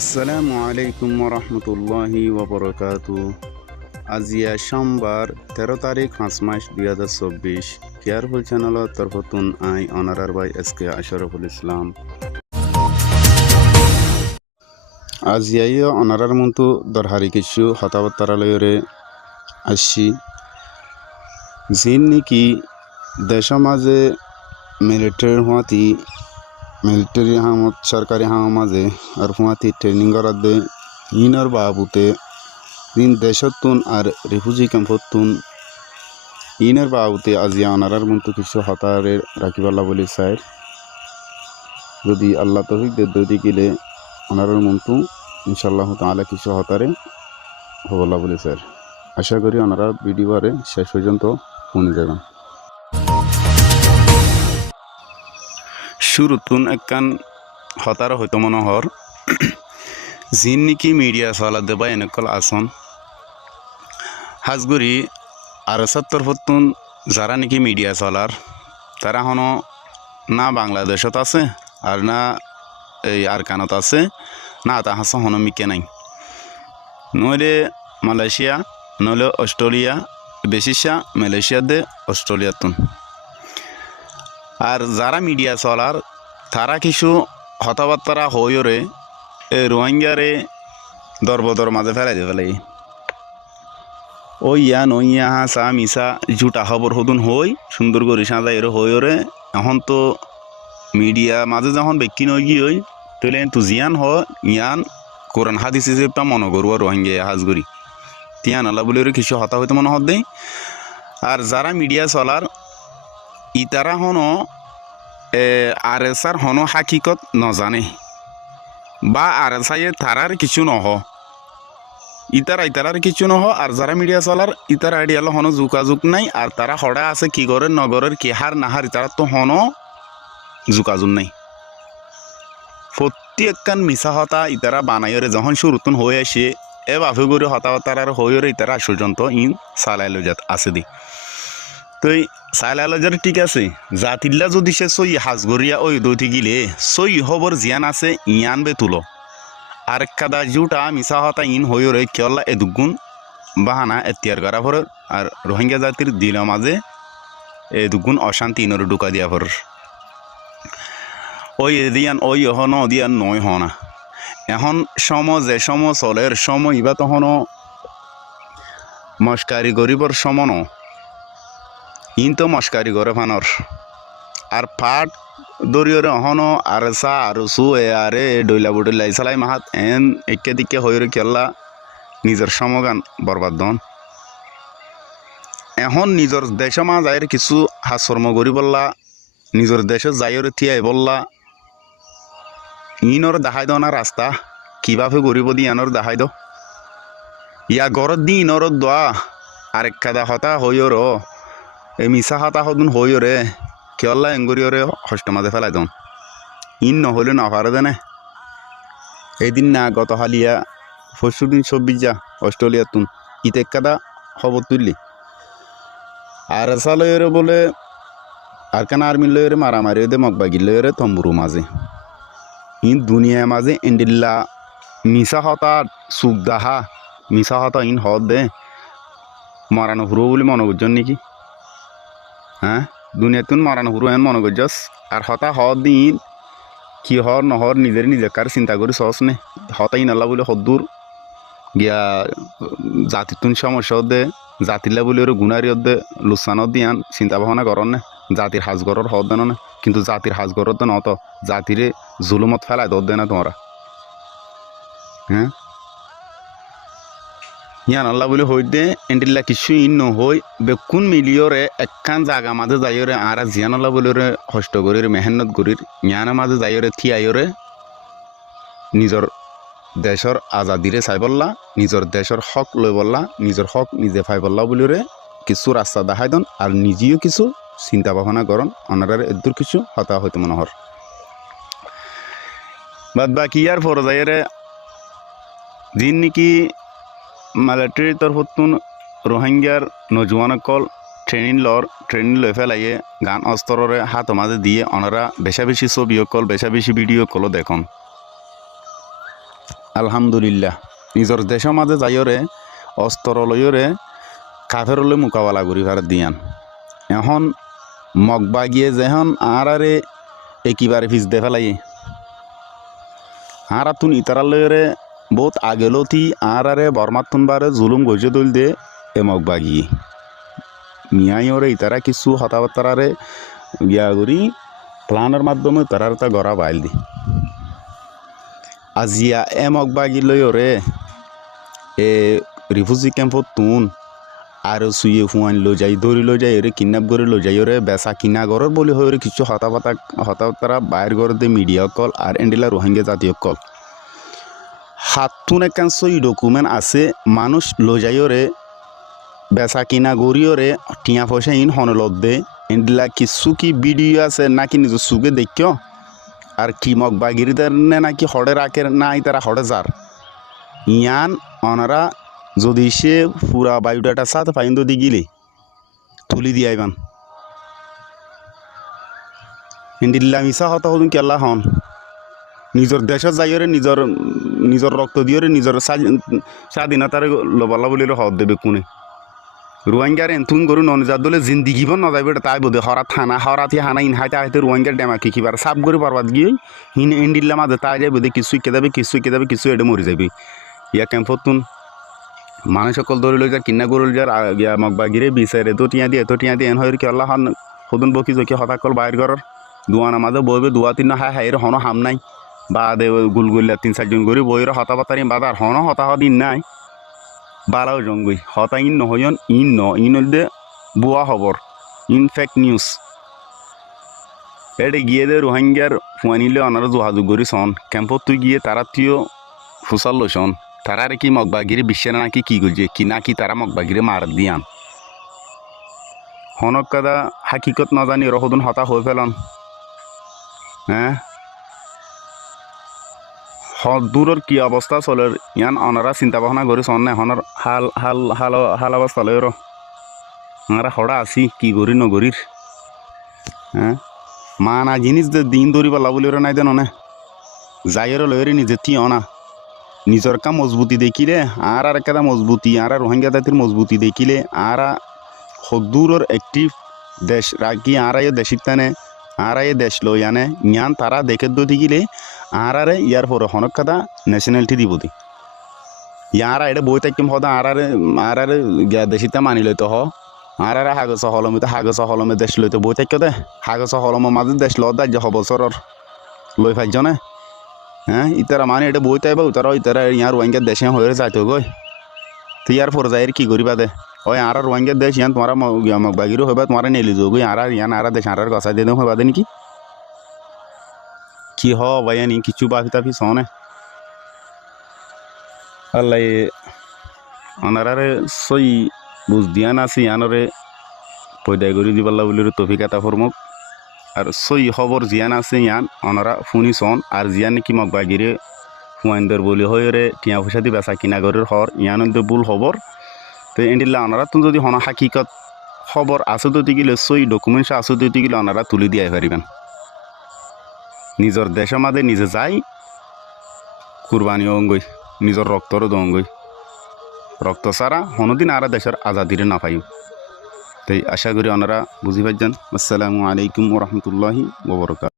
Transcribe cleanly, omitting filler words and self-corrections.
আসসালামু আলাইকুম রহমতুল্লাহি ওবরকাতু। আজিয়া সোমবার 13 তারিখ 5 মাস 2024 কেয়ারফুল চ্যানেলত তরফতুন আই অনারার বাই এসকে আশরাফুল ইসলাম। আজিয়াই অনারার মন্তু দরহারি কিছু হতাবতারালয়রে আসছি জিন নাকি দেশ মাঝে মিলিটারি হামত সরকারি হাম মাঝে আর হুঁয়াতি ট্রেনিং করার দে ইনর বাবুতে দিন দেশতুন আর রিফিউজি ক্যাম্পতুন ইনের বাবুতে আজিয়া অনারার মতো কিছু হতারে রাখিবাল্লা বলে স্যার যদি আল্লাহ তৌফিক দে দই গেলে অনারার মতো ইনশাআল্লাহ তাআলা কিছু হতারে হবল্লা বলে স্যার আশা করি ওনারা ভিডিওরে শেষ পর্যন্ত শুনে যাবেন। শুরুতুন একখান হতার হয়তো মনোহর জিন নাকি মিডিয়া চলা দেবা এনেকল আসন হাজগুড়ি আর তরফতুন যারা নাকি মিডিয়া চলার তারা হনো না বাংলাদেশত আছে আর না এই আরকানত আছে না তা হাস হনো মিকে নাই নইলে মালয়েশিয়া নইলে অস্ট্রেলিয়া বেশিসা মালয়েশিয়া দে অস্ট্রেলিয়াতুন আর যারা মিডিয়া চলার তারা কিছু হতাবার্তারা হইরে এই রোহিঙ্গারে দরবদর মাঝে ফেলাই দিয়ে ফেলাই ওই ইয়া নইয়া হাসা মিসা জুটা খবর হদুন হই সুন্দর করে সাজাই এর হইরে এখন তো মিডিয়া মাঝে যখন বেক্কি নই গিয়ে হই তাহলে তু জিয়ান ইয়ান কোরআন হাদিস হিসেবে মনে করবো রোহিঙ্গা হাজগুড়ি তিয়ান আল্লাহ বলে কিছু হতা হইতে মনে হত দেয়। আর যারা মিডিয়া চলার ইতারা হনো আর এসার হনো হাকিকত নজানে বা আর এসাইয়ে তারার কিছু নহ ইতারার কিছু নহ আর যারা মিডিয়া চলার ইতার আইডিয়াল হনো যোগাযোগ নাই আর তারা হড়া আছে কি করে নগরের কি হার নাহার ইতারা তো হনো যোগাযোগ নাই প্রত্যেকখান মিশা হতা ইতারা বানাইরে যখন শুরুতুন হয়ে আসে এ বাফে করে হতা হতার হইরে ইতারা পর্যন্ত ইন সালাই লজাত আছে দি তো সালাই লজার ঠিক আছে জাতিল্লা যদি সে সই হাজগরিয়া ওই দৈতি গিলে সই হবর জিয়ান আছে ইয়ান বে তুলো আর কাদা জুটা মিশা হতা ইন হইরে কেলা এ দুগুণ বাহানা এতিয়ার করা ভর আর রোহিঙ্গা জাতির দিল মাঝে এ দুগুণ অশান্তি ইনর ঢুকা দিয়া ভর ওই এদিয়ান ওই হন দিয়ান নয় হনা এখন যে চলের সময় ইবা তখন মস্কারি গরিবর সমন ইন তো মস্কারি গরে ফানর আর পাট দরিয়রে হন আর সা আর সু এ আরে ডইলা বুডলাই সালাই মাহাত এন একে দিকে হইরে কেল্লা নিজের সমগান বরবাদ দন এখন নিজের দেশ মা যাইর কিছু হাসর্ম গরি বললা নিজের দেশে যাইরে থিয়াই বললা ইনর দেখাই দাও না রাস্তা কিভাবে গরিব দি আনর দেখাই দাও ইয়া গরত দি ইনর দোয়া আরেক কাদা হতা হইর এই মিশা হতা হদুন হইরে কেল্লা এঙ্গরিয়রে হষ্ট মাঝে ফেলাই দন ইন নহলে না পারে দেনে এদিন না গত হালিয়া পরশুদিন 24 যা অস্ট্রেলিয়াতুন ইতেক কাদা খবর তুললি আর সালয়রে বলে আর কেন আর্মি লয়রে মারামারি দে মগবাগি লয়রে তম্বুরু মাঝে ইন দুনিয়া মাঝে এন্ডিল্লা মিশা হতা সুখ দাহা মিশা হতা ইন হদ দে মারানো হুরো বলে মনে করছেন নাকি হ্যাঁ দুনিয়াতুন মারানো হুরো এন মনে করছস আর হতা হদ দিন কি হর নহর নিজে কার চিন্তা করি সস নে হতা ইন আল্লাহ বলে হদ্দুর গিয়া জাতিতুন সমস্যা দে জাতিলা বলে ওর গুণারি দে লুসানত দিয়ান চিন্তা ভাবনা করন নে জাতির হাজগরর হদ দেন না কিন্তু জাতির হাজগরর তো নত জাতিরে জুলুমত ফেলাই দর দেয় না তোমরা হ্যাঁ ইয়ান আল্লাহ বলে হই দে এন্ডিল্লা কিছু ইন নহই বেকুন মিলিয়রে একখান জাগা মাঝে যাইরে আর জিয়ান আল্লাহ বলে কষ্ট করির মেহনত করির ইয়ানা মাঝে যাইরে থিয়াইরে নিজের দেশর আজাদিরে চাই বললা নিজের দেশর হক লই বললা নিজের হক নিজে ফাই বললা বলিরে কিছু রাস্তা দেখাই দন আর নিজেও কিছু চিন্তা ভাবনা করন ওনারা এদুর কিছু হতা হইতে মনোহর বাদ বাকি ইয়ার পর্যায়ের দিন নাকি মিলিটারির তরফতুন রোহিঙ্গার নজওয়ানকল ট্রেনিং লই ফেলাইয়ে গান অস্ত্ররে হাত মাঝে দিয়ে ওনারা বেশা বেশি ছবি কল বেশা বেশি ভিডিও কল দেখুন আলহামদুলিল্লাহ নিজর দেশের মাঝে যাইরে অস্ত্র লইরে কাফেরলে মোকাবেলা করি ভারত দিয়ান এখন মগবা গিয়ে যেহন আরে একেবারে ফিস দে ফেলাই আর তুন ইতারার লইরে বহুত আগেলতি আরে বর্মাতুন বারে জুলুম গজে তুল দে এ মগবা গিয়ে মিয়াইরে ইতারা কিছু হতাবার্তারে গিয়া করি প্লানের মাধ্যমে তারার তা গড়া বাইল দি আজিয়া এ মগবাগি লইরে এ রিফিউজি ক্যাম্পত তুন আর সুইয়ে ফুয়ান লো যাই ধরি লো যাই রে কিডন্যাপ করে লো যাই রে বেচা কিনা ঘরের বলি হয়ে কিছু হতাবার্তা বাইর করে দে মিডিয়া কল আর এন্ডিলা রোহিঙ্গা জাতীয় কল হাতুন একান সই ডকুমেন্ট আছে মানুষ লো যাই রে বেচা কিনা গড়িও রে টিয়া পয়সা ইন হনলত দে এন্ডিলা কিছু কি ভিডিও আছে নাকি নিজের সুগে দেখিও আর কি মগবাগিরিদের নে নাকি হড়ে রাখে নাই তারা হড়ে যার ইয়ান অনারা যদি সে পুরা বায়োডাটা সাথে ফাইন্দ দি গিলে তুলি দিয়ে আইবান ইন্ডিল্লা মিশা হতা হলুন কেল্লা হন নিজের দেশের যাইরে নিজের রক্ত দিয়ে নিজের স্বাধীনতার লবালা বলে হদ দেবে কোনে রোহিঙ্গার এন্থুন গরু ননজাত দলে জিন্দিগি বন নযাইবে তাই বোধে হরা থানা হরাতি হানা ইন হাইতে হাইতে রোহিঙ্গার ডেমা কি কিবার সাপ করে পারবাদ গিয়ে হিন ইন্ডিল্লা মাঝে তাই যাই বোধে কিছু কেদাবে কিছু এটা মরি যাবে ইয়া ক্যাম্পতুন মানুষ সকল ধরে লই যার কিনা গরুল যার ইয়া মগবাগিরে বিচারে এত টিয়া দিয়ে এন হয় কি আল্লাহ সদন বকি জকি হতাকল বাইর ঘরের দুয়ানা মাঝে বইবে দুয়া তিন হাই হাইর হন হাম নাই বা দে গুলগুল্লা 3-4 করে বইয়ের হতা পাতারি বাদার হন হতাহ দিন নাই বারাও জঙ্গই হতা ইন নহয়ন ইন দে বুয়া খবর ইন ফেক নিউজ এডে গিয়ে দে রোহিঙ্গার ফুয়ানিলে অনারা যোগাযোগ করি সন ক্যাম্পত তুই গিয়ে তারা তুইও ফুসাল লইছন তারা আর কি মগবাগিরে বিশ্বে নাকি কি করছে কি নাকি তারা মগবাগিরে মার দিয়ান হনক কাদা হাকিকত না জানি রহদন হতা হয়ে ফেলন হ্যাঁ দূরের কি অবস্থা চলে ইয়ান অনারা চিন্তা ভাবনা করি চন না হনার হাল হাল হাল হাল অবস্থা লয় আমরা হড়া আছি কি করি নগরীর হ্যাঁ মানা জিনিস যে দিন ধরি পালা বলি নাই দেন অনে যাইয়ের লয়ের নিজে তি অনা নিজের কাম মজবুতি দেখিলে আর একটা মজবুতি আর রোহিঙ্গা জাতির মজবুতি দেখিলে আর সদূরের একটি দেশ রাখি আর দেশিক টানে আর দেশ লই আনে জ্ঞান তারা দেখে দেখিলে আর ইয়ার পরে হনক কাদা ন্যাশনালিটি দিব দি ইয়ার এটা বই থাকিম সদা আর দেশিতা মানি লইতে হ আর হাগজ হলমে দেশ লইতে বই থাকি দে হাগজ হলমের মাঝে দেশ ল দার্য বছরের লই ফাইজনে হ্যাঁ ইতারা মানে এটা বই তাইবা ইতারা ইয়ার রোহিঙ্গার দেশে হয়ে যাইতে গই তো ইয়ার পরে যাই কি করিবা দে ওই আর রোহিঙ্গার দেশ ইয়ান তোমার মগবাগিরও হইবা তোমার নেলি যোগই আর ইয়ান আর দেশ আর গছাই দিয়ে হইবা দে নাকি কি হ ভাইয়ানি কিছু বাফি তাফি সনে আল্লাহ অনারারে সই বুঝ দিয়া নাছি আনরে পয়দায় করি দিবাল্লা বলি তফিক এটা ফরমুক আর সই খবর জিয়ান আছে ইয়ান অনারা শুনি সন আর জিয়ান নাকি মগবাগিরে ফুয়াইন্দর বলি হয়ে টিয়া পয়সা দি বেচা কিনা গরের হর ইয়ান বুল খবর তো এন্ডিল্লা অনারা তুমি যদি হন হাকিকত খবর আছে তো গেলে সই ডকুমেন্টস আছে তো গেলে অনারা তুলি দিয়াই পারিবেন নিজের দেশের মাঝে নিজে যাই কুরবানিও অঙ্গই নিজের রক্তরও দঙ্গই রক্ত ছাড়া কোনোদিন আর দেশের আজাদিরে না পাই তাই আশা করি ওনারা বুঝি পাইছেন। আসসালামু আলাইকুম ওরহমতুল্লাহি ওবরাকাতুহু।